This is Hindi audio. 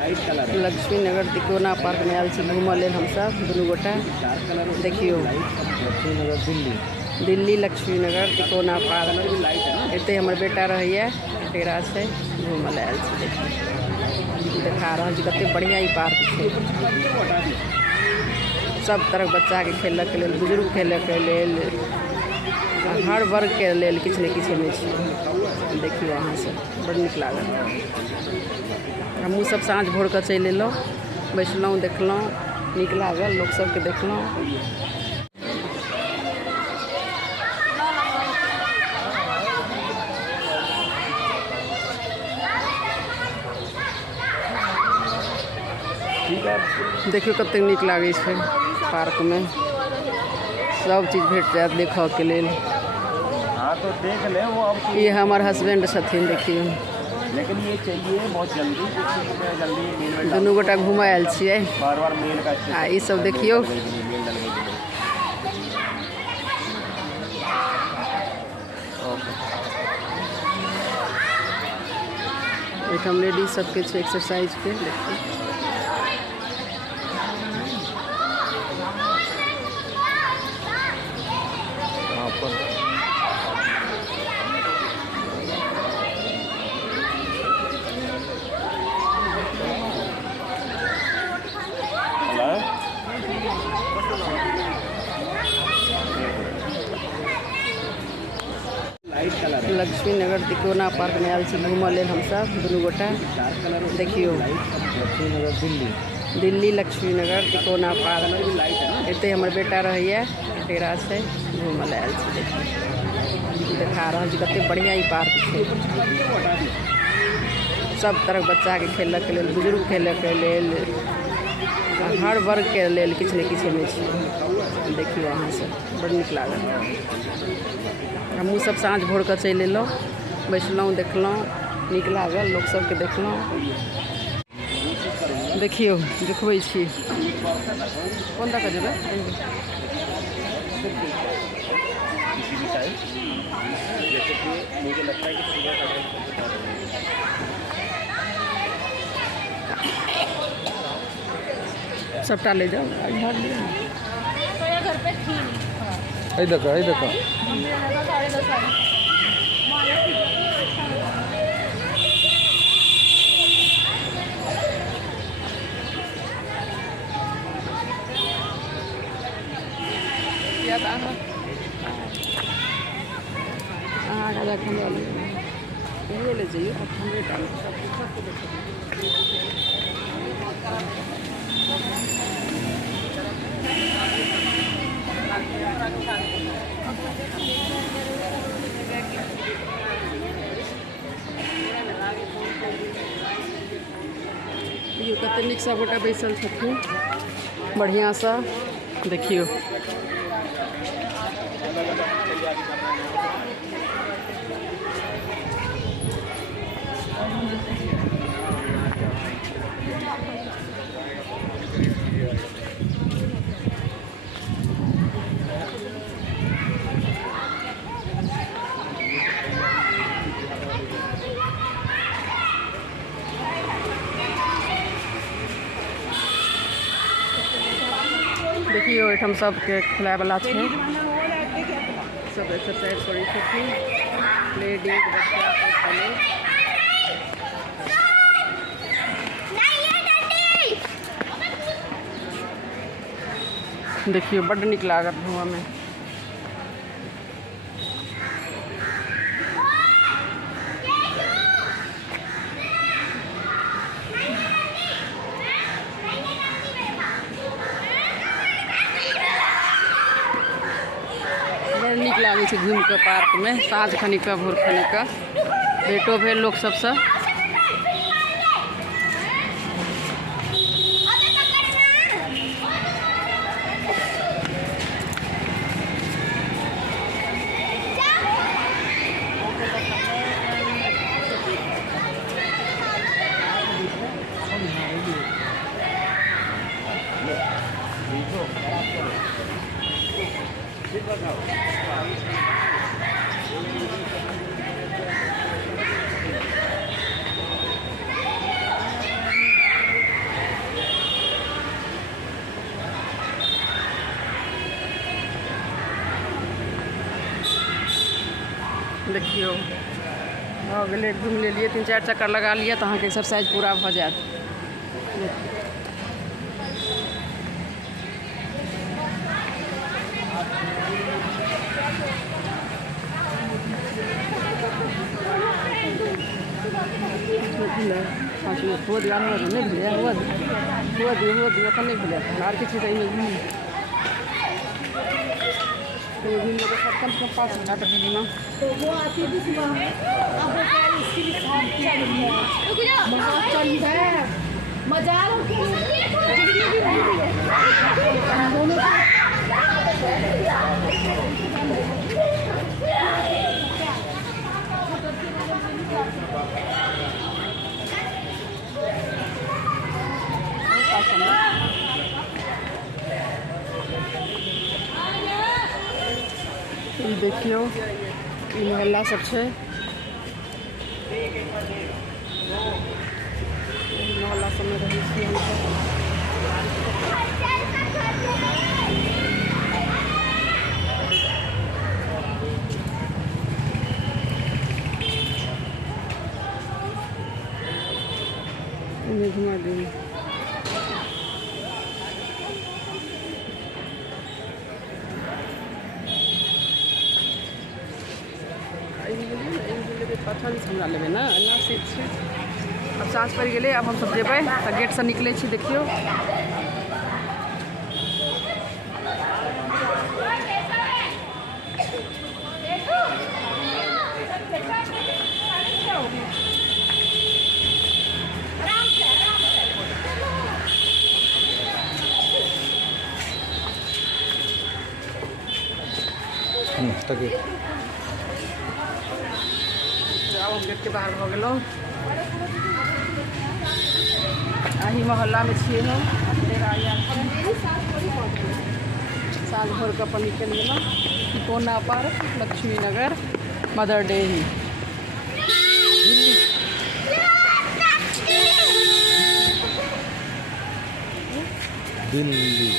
लक्ष्मी नगर तिकोना पार्क में आयल छी घूमल हम सब दुनू गोटा। देखियो लक्ष्मी नगर दिल्ली लक्ष्मी नगर तिकोना पार्क एते हमर बेटा रहैया तेरा से घूमल आयल छी। देखा रहा छी कते बढ़िया ई पार्क छै। सब तरह बच्चा के खेलक के लेल, बुजुर्ग खेलक के लेल, हर वर्ग के लेल किछ ने किछ में छै। देखियो अहाँ सब बड़ नीक लागल। हमहूँ सब साँझ भोर के चलि एलहुँ, बैसलहुँ, देखलहुँ, नीक लागल, लोक सबके देखलहुँ। देखियो कतेक नीक लागै छै पार्क में, सब चीज भेट जायत देखऽ के लेल। हाँ तो देख ले वो अब ये हमार हस्बैंड छथिन। देखियो लेकिन ये चाहिए बहुत जल्दी दुनू गोटा घूम आयल छियै। बार मेल का आ ई सब देखियो एकम लेडीज सबके छै एक्सरसाइज के। देखियो लक्ष्मी नगर तिकोना पार्क में आयल छी घूमल हम सब दुनू गोटा। देखियो लक्ष्मी नगर दिल्ली लक्ष्मी नगर तिकोना पार्क एते हमर बेटा रहैया तेरा से घूमल आयल छी। देखा रहा छी कते बढ़िया ई पार्क छै। सब तरह बच्चा के खेलक के लेल, बुजुर्ग खेलक के लेल, हर वर्ग के लेल किछ ने किछ में छै। देखियो अहाँ सब बड़ नीक लागल। हमहूँ सब साँझ भोर के चलि एलहुँ, बैसलहुँ, देखलहुँ, नीक लागल, लोक सबके देखलहुँ। देखियो देखबै छी कोन दऽ कऽ जेबै। मुझे लगता है कि सबटा ले जाओ। घर पे थी देखो ले जाइए। कते नीक सब गोटा बैसल छथिन बढ़िया सा। देखियो देखियो एठम सबके खिलाय वाला छै। सब एक्सरसाइज करै छथिन, लेडीज बच्चा सब। देखियो बड़ नीक लागत घूमऽ में। नीक लागै छै घूम के पार्क में, साँझ खनिक भोर खनिक भेटो भेल लोक सबसँ। देखियो हो गेलै घूम लेलिए 3-4 चक्कर लगा लिए तो अहाँके एक्सरसाइज पूरा भ जाएत। हुआ दिया नहीं भेलिए हुआ दिया अपन नहीं भेलिए आर किछु तऽ एहिमे घूम लोग कम से कम 5 मिनट मिनिमम। देखियो ई मोहल्ला सब छै, मोहल्ला सबमे रहै छी हमसब। घुमा दी अच्छा हमरा लेबै ने एना सीट छै। अब साँझ पड़ि गेलै, अब हमसब जेबै तऽ गेटसँ निकलै छी। देखियौ अब हम गेट के बाहर भऽ गेलहुँ। एही मोहल्लामे छियै हम। साँझ भोरके अपन निकलि गेलहुँ कोना पर लक्ष्मी नगर मदर डेयरी। दिल्ली